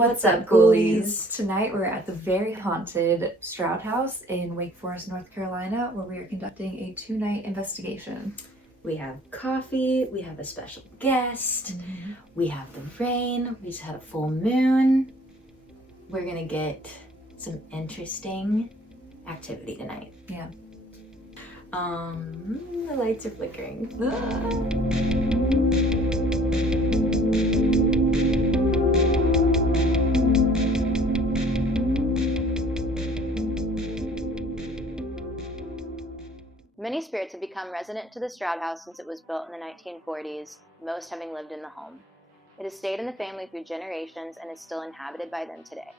What's up, Ghoulies? Tonight we're at the very haunted Stroud House in Wake Forest, North Carolina, where we are conducting a 2-night investigation. We have coffee, we have a special guest, we have the rain, we just had a full moon. We're gonna get some interesting activity tonight. Yeah. The lights are flickering. Many spirits have become resident to the Stroud House since it was built in the 1940s, most having lived in the home. It has stayed in the family through generations and is still inhabited by them today.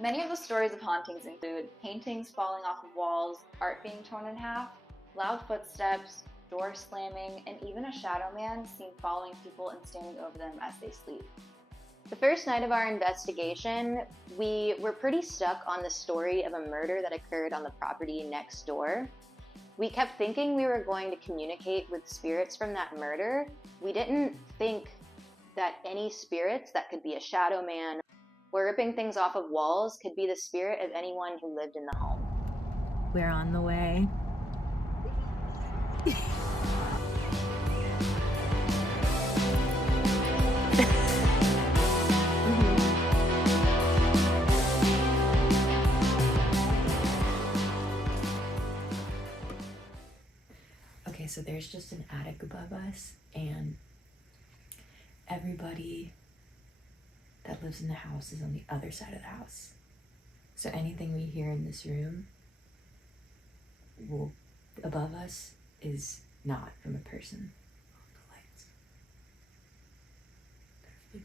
Many of the stories of hauntings include paintings falling off of walls, art being torn in half, loud footsteps, doors slamming, and even a shadow man seen following people and standing over them as they sleep. The first night of our investigation, we were pretty stuck on the story of a murder that occurred on the property next door. We kept thinking we were going to communicate with spirits from that murder. We didn't think that any spirits, that could be a shadow man, or ripping things off of walls, could be the spirit of anyone who lived in the home. We're on the way. Okay, so there's just an attic above us, and everybody that lives in the house is on the other side of the house. So anything we hear in this room above us is not from a person. The lights. They're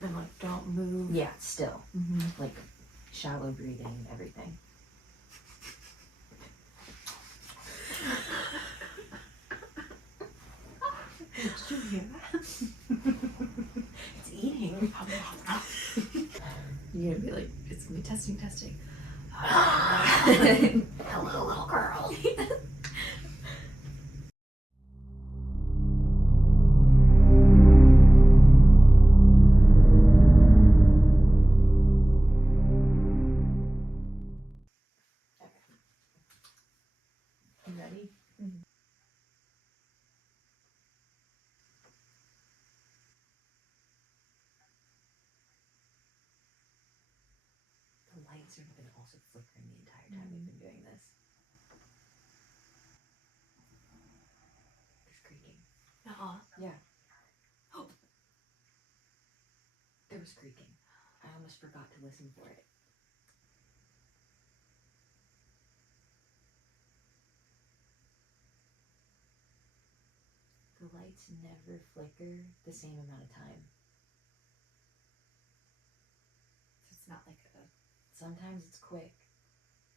flickering. Then don't move. Yeah, still. Like shallow breathing, everything. Did you hear that? It's eating. You're gonna be like, it's gonna be testing. Hello, little girl. You ready? The lights have been also flickering the entire time we've been doing this. There's creaking. Yeah. Oh. There was creaking. I almost forgot to listen for it. The lights never flicker the same amount of time. It's not like a. Sometimes it's quick,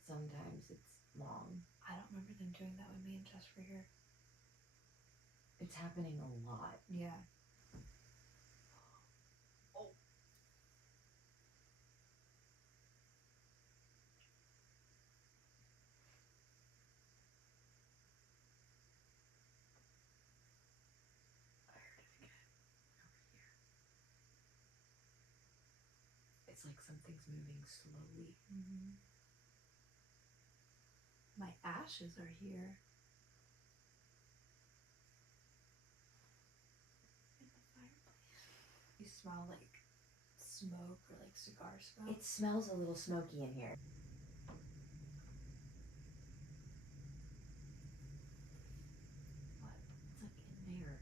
sometimes it's long. I don't remember them doing that when me and Jess were here. It's happening a lot. Yeah. I heard it again. Over here. It's like something's moving slowly. My ashes are here. In the fireplace. You smell like smoke or like cigar smoke. It smells a little smoky in here. What? It's like in there.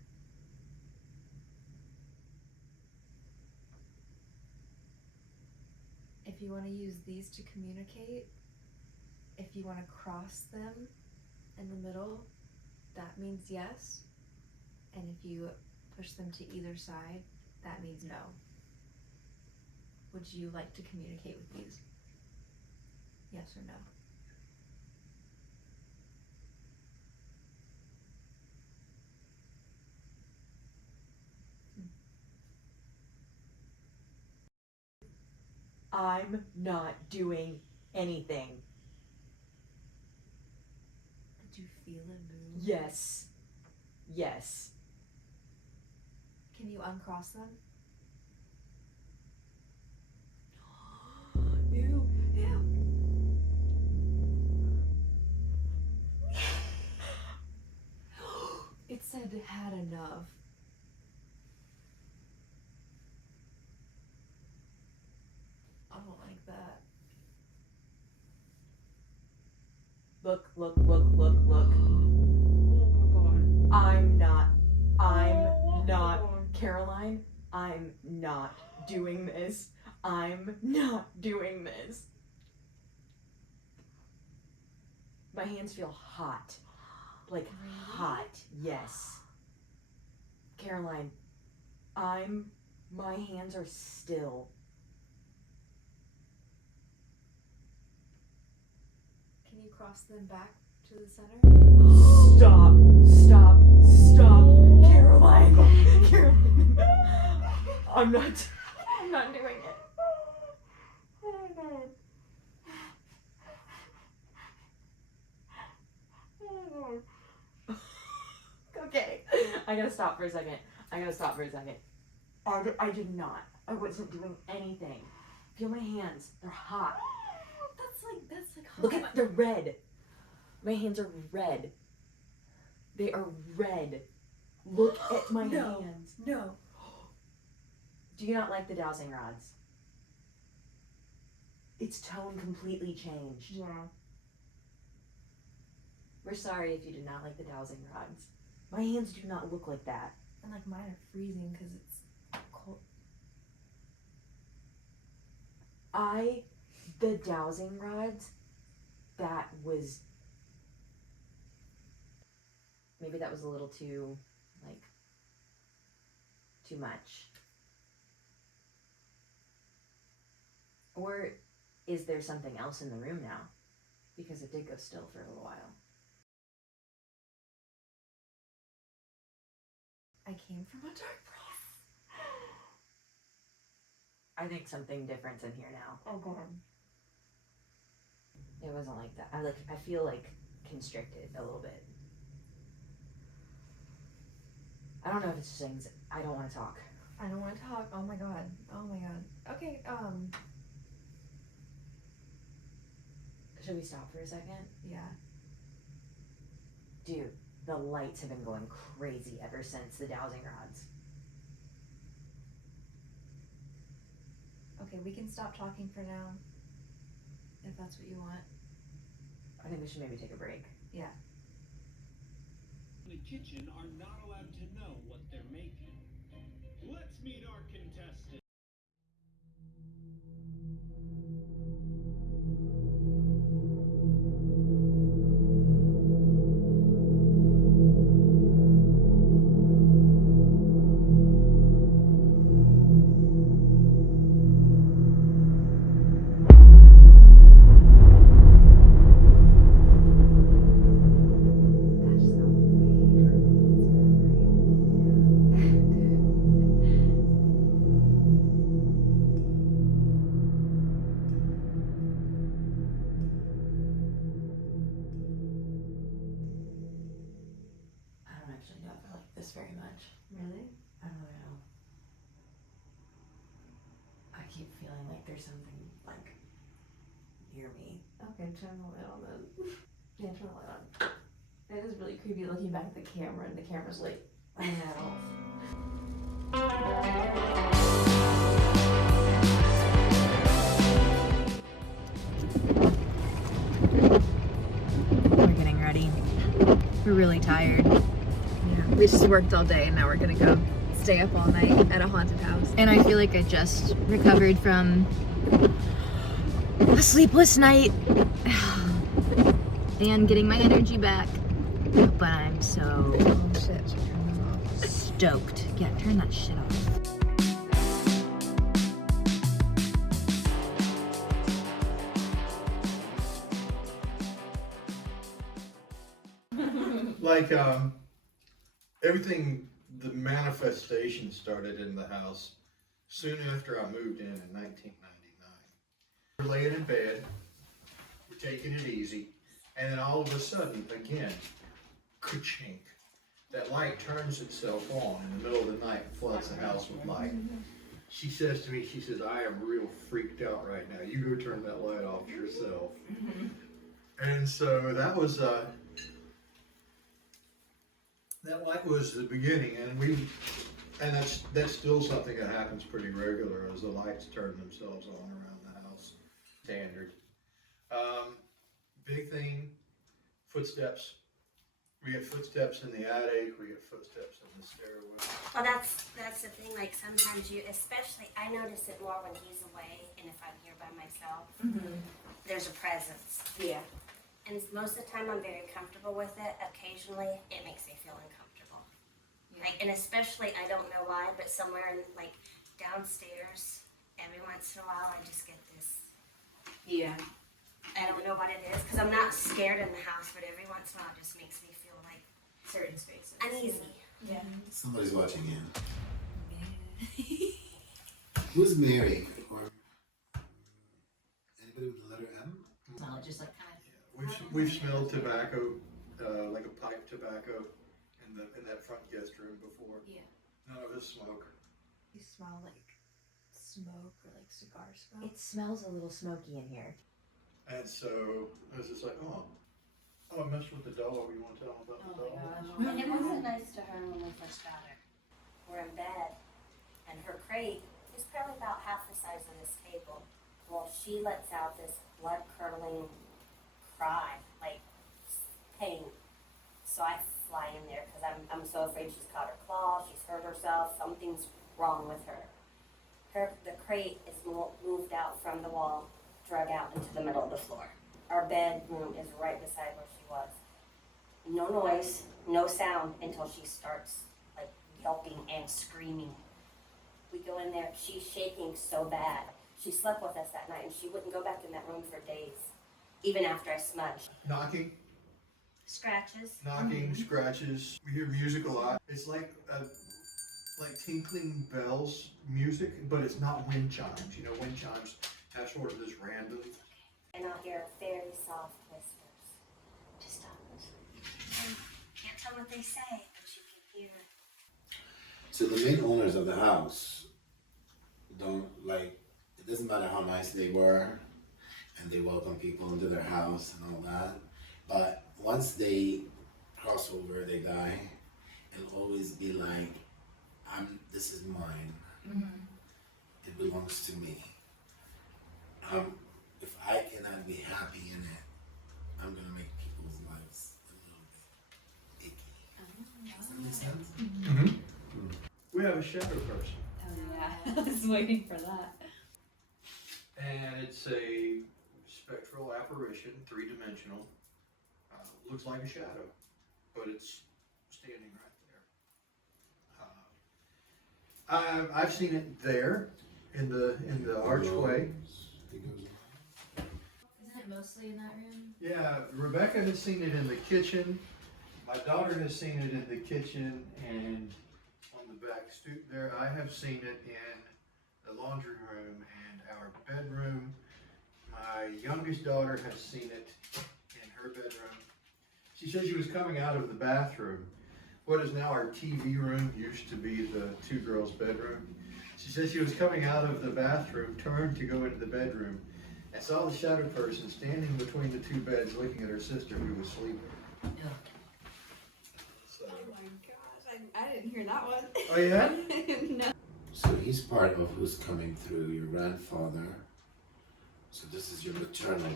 If you want to use these to communicate, if you want to cross them in the middle, that means yes. And if you push them to either side, that means no. Would you like to communicate with these? Yes or no? I'm not doing anything. Did you feel it move? Yes. Can you uncross them? Ew, ew. It said it had enough. I don't like that. Look, look, look, look, look. Oh my god. I'm not, God. Caroline, I'm not doing this. I'm not doing this. My hands feel hot. Like, Really? hot, yes. Caroline, my hands are still. Can you cross them back to the center? Stop, stop, stop. Caroline, Caroline. I'm not doing it. Oh my god. Oh my god. Okay, I gotta stop for a second. I did not. I wasn't doing anything. Feel my hands. They're hot. That's like hot. Look at they're red. My hands are red. They are red. Look at my No. hands. No. Do you not like the dowsing rods? Its tone completely changed. Yeah. We're sorry if you did not like the dowsing rods. My hands do not look like that. And like mine are freezing because it's cold. The dowsing rods, that was, maybe that was a little too, like, too much. Or is there something else in the room now? Because it did go still for a little while. I came from a dark place. I think something different's in here now. Oh god. It wasn't like that. I feel like constricted a little bit. I don't know if it's just things. I don't want to talk. I don't want to talk. Oh my god. Oh my god. Okay, Should we stop for a second? yeah. Dude, the lights have been going crazy ever since the dowsing rods. Okay, we can stop talking for now. If that's what you want. I think we should maybe take a break. Yeah. In the kitchen are not allowed to know what they're making. Let's meet our contestant. That just got way darker than it's been, right? I don't actually know if I like this very much. Really? I don't know. I keep feeling like there's something, like, near me. Okay, turn the light on then. Yeah, turn the light on. It is really creepy looking back at the camera and the camera's like, I know. We're getting ready. We're really tired. yeah, we just worked all day and now we're gonna go stay up all night at a haunted house. And I feel like I just recovered from a sleepless night and getting my energy back. But I'm so Oh shit, should I turn that off? stoked. Yeah, turn that shit off. Like everything, the manifestation started in the house soon after I moved in 1999. We're laying in bed, we're taking it easy, and then all of a sudden, again, ka-chink. that light turns itself on in the middle of the night and floods the house with light. She says to me, she says, I am real freaked out right now. You go turn that light off yourself. And so that was, that light was the beginning, and that's still something that happens pretty regular as the lights turn themselves on around the house. Standard. Big thing, footsteps. We get footsteps in the attic, we get footsteps in the stairwell. Well, that's the thing, like sometimes especially, I notice it more when he's away and if I'm here by myself, there's a presence. Yeah. And most of the time I'm very comfortable with it. Occasionally, it makes me feel uncomfortable. Yeah. Like, and especially, I don't know why, but somewhere in, like, downstairs, every once in a while, I just get this. Yeah. I don't know what it is, because I'm not scared in the house, but every once in a while, it just makes me feel, like, Certain spaces. uneasy. Yeah. Somebody's watching you. Who's Mary? Or anybody with the letter M? Smell it just like kind We've smelled tobacco, like a pipe tobacco in that front guest room before. Yeah. None of us smoke. You smell like smoke or like cigar smoke. it smells a little smoky in here. And so I was just like, oh, I messed with the dog. You want to tell them about the dog? And it wasn't nice to her when we first got her. We're in bed, and her crate is probably about half the size of this table. Well, she lets out this blood-curdling cry, like pain. So I fly in there because I'm so afraid she's caught her claw, she's hurt herself, something's wrong with her. The crate is moved out from the wall, drug out into the middle of the floor. Our bedroom is right beside where she was. No noise, no sound until she starts like yelping and screaming. We go in there, she's shaking so bad. She slept with us that night and she wouldn't go back in that room for days, even after I smudged. Knocking, Scratches. scratches. We hear music a lot. It's like tinkling bells music, but it's not wind chimes. You know, wind chimes have sort of this random. And I'll hear very soft whispers. Just stop. Can't tell what they say, but you can hear. So the main owners of the house don't like, it doesn't matter how nice they were and they welcome people into their house and all that, but once they cross over, they die, it'll always be like, this is mine. It belongs to me. If I cannot be happy in it, I'm gonna make people's lives a little bit icky. Does that make sense? We have a shadow person, Oh yeah, I was waiting for that. and it's a spectral apparition, three-dimensional. Looks like a shadow, but it's standing right there. I've seen it there in the archway. Isn't it mostly in that room? Yeah, Rebecca has seen it in the kitchen. My daughter has seen it in the kitchen and on the back stoop there. I have seen it in the laundry room and our bedroom. My youngest daughter has seen it in her bedroom. She said she was coming out of the bathroom. What is now our TV room used to be the two girls' bedroom. She said she was coming out of the bathroom, turned to go into the bedroom, and saw the shadow person standing between the two beds looking at her sister who was sleeping. Yeah. So, Oh my gosh, I didn't hear that one. oh yeah? No. So he's part of who's coming through, your grandfather. So this is your maternal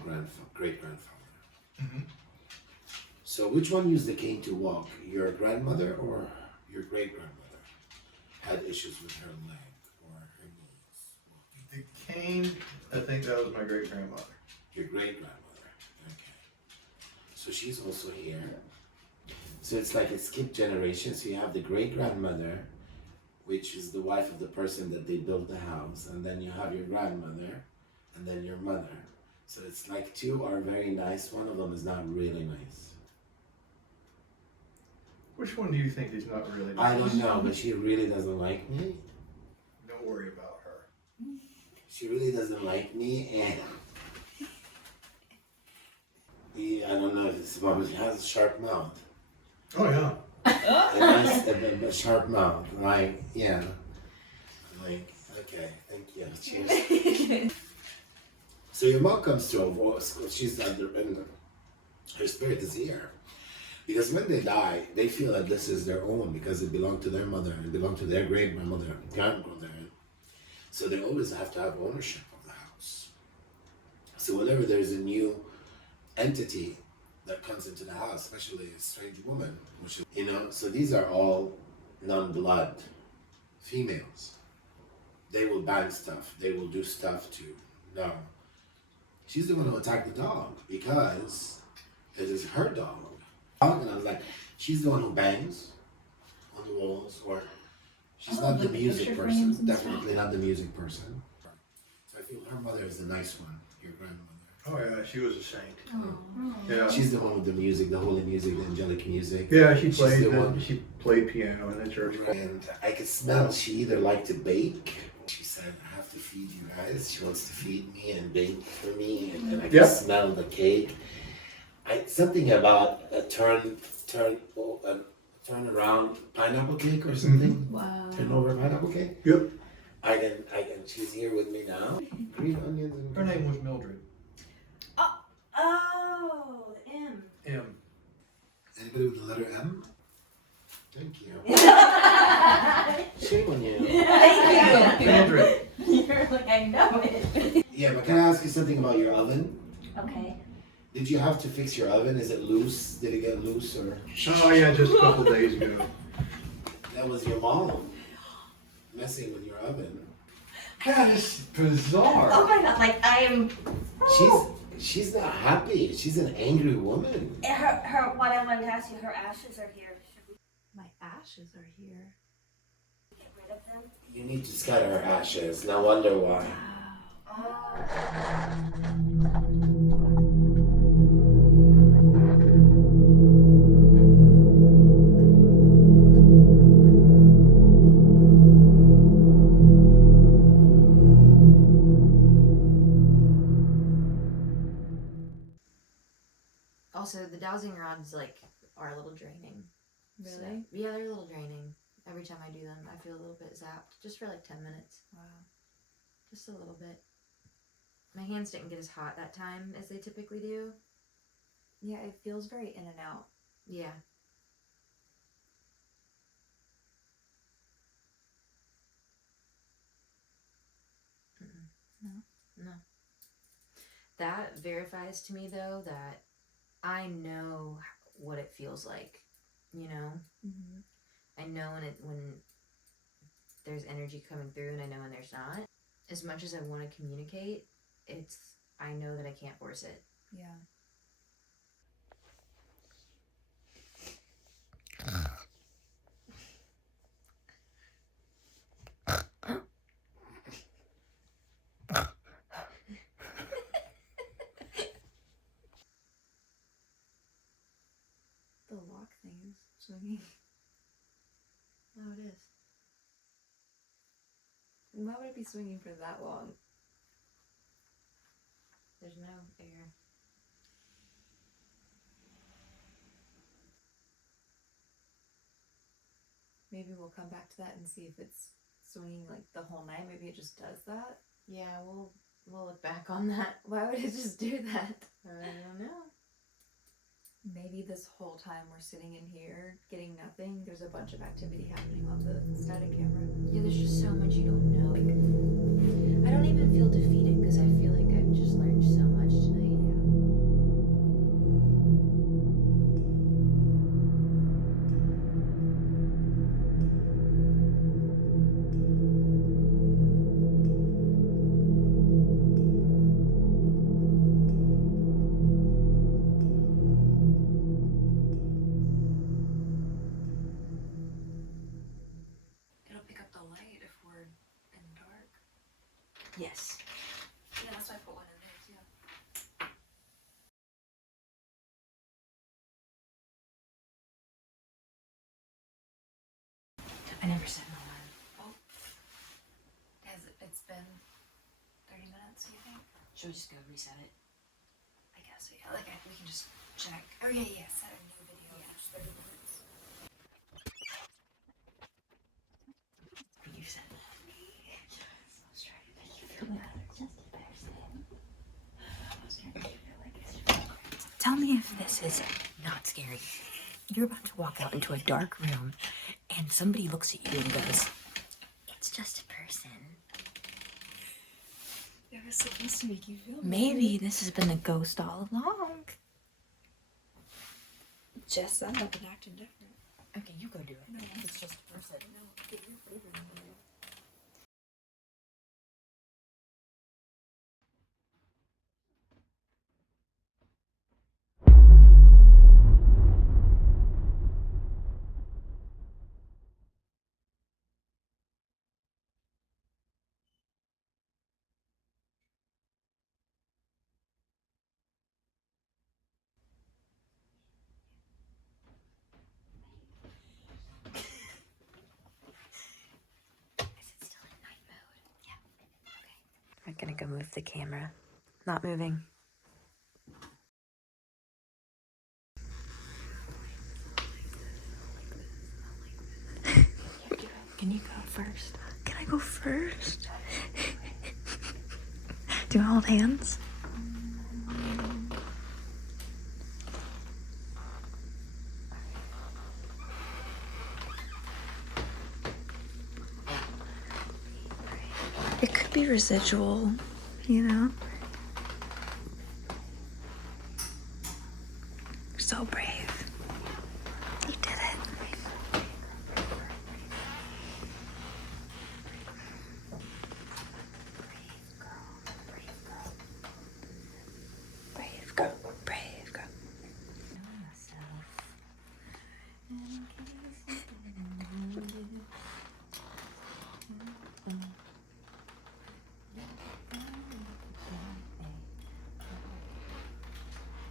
great-grandfather. Mhm. So which one used the cane to walk? Your grandmother or your great-grandmother had issues with her leg or her knees? The cane, I think that was my great-grandmother. Your great-grandmother, okay. So she's also here. So it's like a skip generation. So you have the great-grandmother, which is the wife of the person that they built the house, and then you have your grandmother, and then your mother. So it's like two are very nice, one of them is not really nice. Which one do you think is not really I nice? don't know, but she really doesn't like me. Don't worry about her. She really doesn't like me, and I don't know if it's about, she has a sharp mouth. Oh yeah. a sharp mouth. Like, yeah. Like, okay, thank you. Cheers. So your mom comes to she's under, and her spirit is here. Because when they die, they feel that this is their own because it belonged to their mother, it belonged to their great grandmother, grandmother. So they always have to have ownership of the house. So whenever there's a new entity that comes into the house, especially a strange woman, which is, so these are all non-blood females. They will bang stuff, they will do stuff to, no. She's the one who attacked the dog because it is her dog. And I was like, she's the one who bangs on the walls, or she's not the music person, definitely not the music person. So I feel her mother is the nice one, your grandmother. Oh yeah, she was a saint. Oh. Yeah. She's the one with the music, the holy music, the angelic music. Yeah, She's the one. She played piano in the church. And I could smell she either liked to bake. She said, I have to feed you guys. She wants to feed me and bake for me. And I could smell the cake. Something about a turn around pineapple cake or something. Wow. Turn over pineapple cake. Yep. I can. She's here with me now. Green onions. And Her name was Mildred. Oh, M. M. Anybody with the letter M? Thank you. Shame on you. Thank you. Mildred. You're like, I know it. Yeah, but can I ask you something about your oven? Okay. Did you have to fix your oven? Is it loose? Did it get loose or? Oh yeah, just a couple days ago. That was your mom messing with your oven. That is bizarre. Oh my god, like I am. She's not happy. She's an angry woman. Her. What I wanted to ask you, her ashes are here. Should we My ashes are here. get rid of them? You need to scatter her ashes. No wonder why. Also, the dowsing rods are a little draining. Really? So, yeah, they're a little draining. Every time I do them, I feel a little bit zapped, just for 10 minutes. Wow. Just a little bit. My hands didn't get as hot that time as they typically do. Yeah, it feels very in and out. Yeah. No. That verifies to me, though, that I know what it feels like, Mm-hmm. I know when there's energy coming through, and I know when there's not. As much as I want to communicate, I know that I can't force it. Yeah. The lock thing is swinging. Oh, it is. Why would it be swinging for that long? There's no air. Maybe we'll come back to that and see if it's swinging the whole night. Maybe it just does that. Yeah, we'll look back on that. Why would it just do that? I don't know. Maybe this whole time we're sitting in here getting nothing, there's a bunch of activity happening on the static camera. Yeah, there's just so much you don't know. I don't even feel defeated because I feel like I've just learned so much tonight. It'll pick up the light if we're in the dark. Yes. Yeah, that's why I put one in there too. I never set an alarm. It's been 30 minutes, you think? Should we just go reset it? I guess, yeah. We can just check. Oh, yeah, set a new video. Yeah. 30 minutes. This is not scary. You're about to walk out into a dark room and somebody looks at you and goes, "It's just a person." It was supposed to make you feel Maybe this has been a ghost all along. Jess, that I've been acting different. Okay, you go do it. No, It's just a person. No, get your flavor in there. I'm gonna go move the camera. Not moving. Can you go first? Can I go first? Do you hold hands? It could be residual, you know? You're so brave. You did it. Brave girl, brave girl. Know yourself.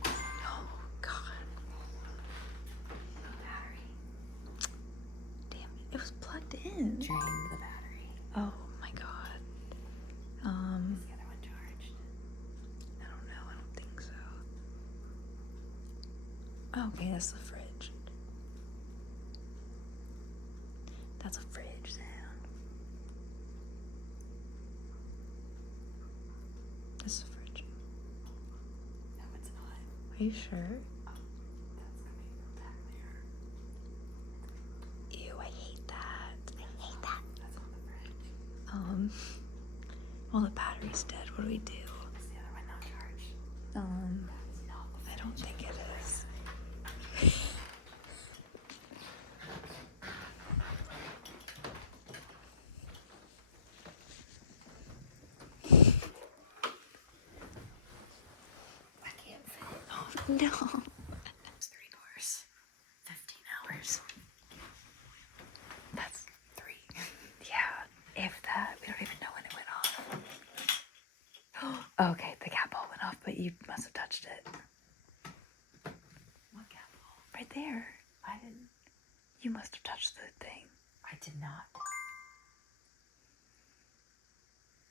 Oh, God. Damn it, it was plugged in. Drained the battery. Oh my God. Is the other one charged? I don't know, I don't think so. Oh, okay, that's the fridge. That's a fridge sound. This is a fridge. No, it's not. Are you sure? That's coming from back there. Ew, I hate that. I hate that. That's on the fridge. Well, the battery's dead. What do we do? Is the other one not charged? It's not the I don't think it is. I can't fit. Oh, no. It's 3 doors. 15 hours. That's 3. Yeah, if that. We don't even know when it went off. Okay, the cat ball went off, but you must have touched it. What cat ball? Right there. I didn't. You must have touched the thing. I did not.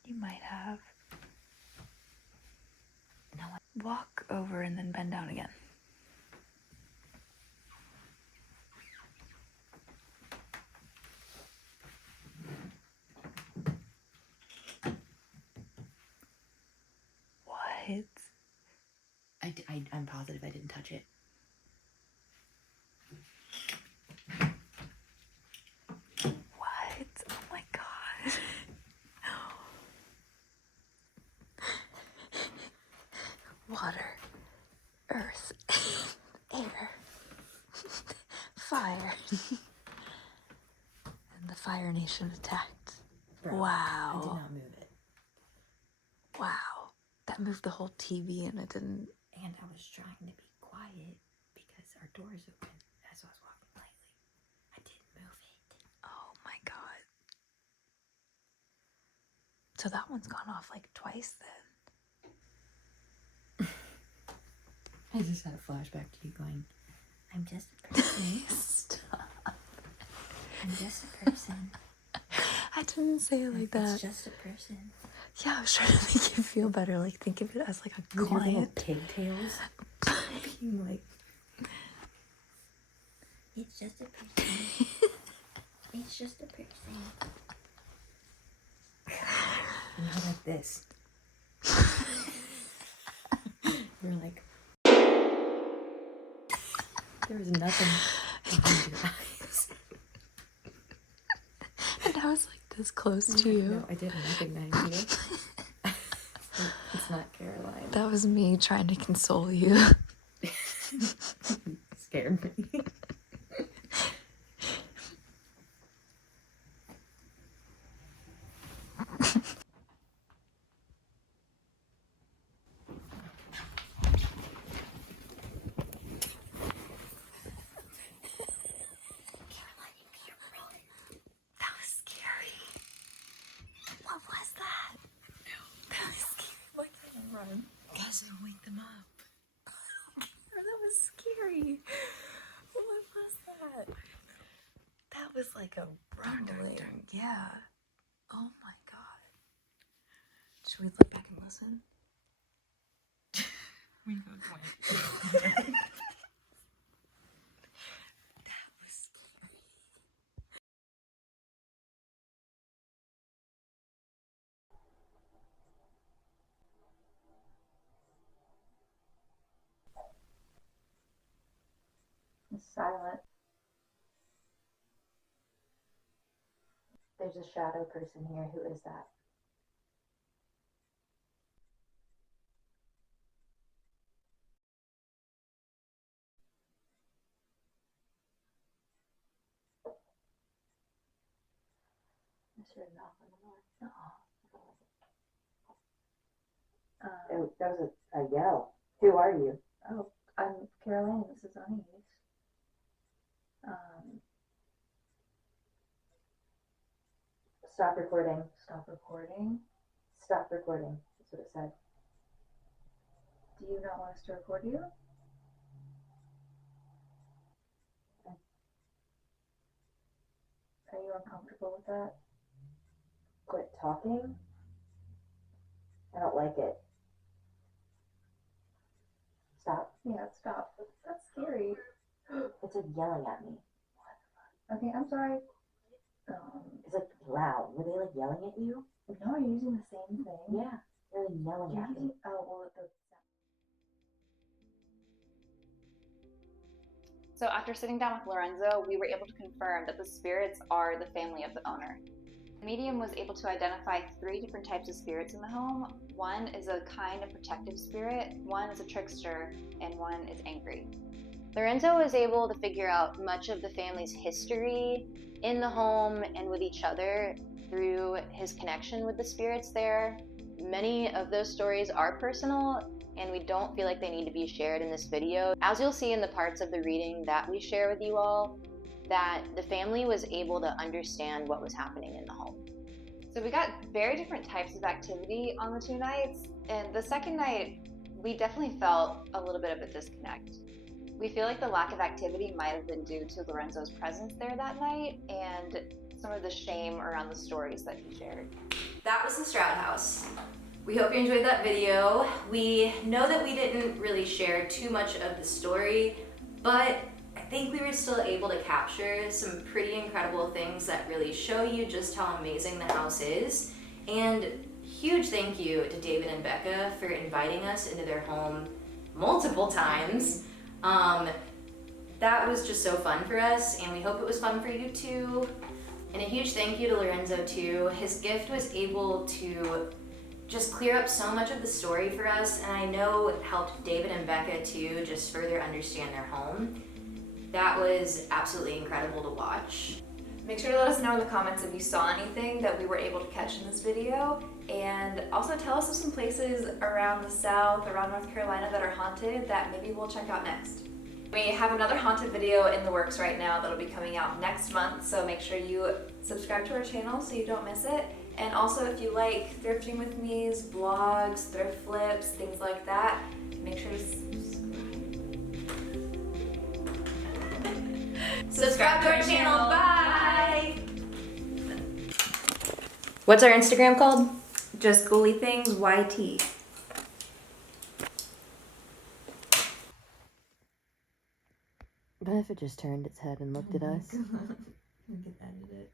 You might have. No, Walk over and then bend down again. What? I'm positive I didn't touch it. What? Oh my God. Water, earth, air, fire. And the Fire Nation attacked. Bro, Wow. I did not move it. Wow. That moved the whole TV and it didn't. And I was trying to be quiet because our door is open as I was walking lightly. I didn't move it. Oh my God. So that one's gone off like twice then. I just had a flashback to you going, I'm just a person. Stop. I'm just a person. I didn't say it like that. It's just a person. Yeah, I was trying to make you feel better. Like, think of it as like a With your little client. pigtails. Being like, it's just a person. It's just a person. And you're like this. You're like, There was nothing behind your eyes. And I was like this close to you. No, I didn't recognize you. It's not Caroline. That was me trying to console you. Scared me. That was scary. What was that? That was scary. Why can't I run? Guys, I'll wake them up. That was scary. What was that? That was like a rumbling. Yeah. Oh my god. Should we look back and listen? We both went. That was scary. It's silent. There's a shadow person here. Who is that? Is there a knock on the door? No. That was a yell. Who are you? Oh, I'm Caroline. This is Anais. Stop recording. Stop recording? Stop recording. That's what it said. Do you not want us to record you? Okay. Are you uncomfortable with that? Quit talking? I don't like it. Stop. Yeah, stop. That's scary. It's like yelling at me. Okay, I'm sorry. It's like loud. Were they like yelling at you? No, you're using the same thing. Yeah, they're like yelling at me. Oh, well, So after sitting down with Lorenzo, we were able to confirm that the spirits are the family of the owner. The medium was able to identify 3 different types of spirits in the home. One is a kind of protective spirit, one is a trickster, and one is angry. Lorenzo was able to figure out much of the family's history in the home and with each other through his connection with the spirits there. Many of those stories are personal, and we don't feel like they need to be shared in this video. As you'll see in the parts of the reading that we share with you all, that the family was able to understand what was happening in the home. So we got very different types of activity on the 2 nights, and the second night, we definitely felt a little bit of a disconnect. We feel like the lack of activity might have been due to Lorenzo's presence there that night and some of the shame around the stories that he shared. that was the Stroud house. We hope you enjoyed that video. We know that we didn't really share too much of the story, but I think we were still able to capture some pretty incredible things that really show you just how amazing the house is. And huge thank you to David and Becca for inviting us into their home multiple times. That was just so fun for us, and we hope it was fun for you too. And a huge thank you to Lorenzo too. His gift was able to just clear up so much of the story for us, and I know it helped David and Becca too just further understand their home. That was absolutely incredible to watch. Make sure to let us know in the comments if you saw anything that we were able to catch in this video, and also tell us of some places around the South, around North Carolina that are haunted that maybe we'll check out next. We have another haunted video in the works right now that'll be coming out next month, so make sure you subscribe to our channel so you don't miss it. And also, if you like Thrifting with Me's vlogs, thrift flips, things like that, make sure to Subscribe to our channel. Bye! What's our Instagram called? Just Ghouly Things YT. What if it just turned its head and looked at us? We could edit it.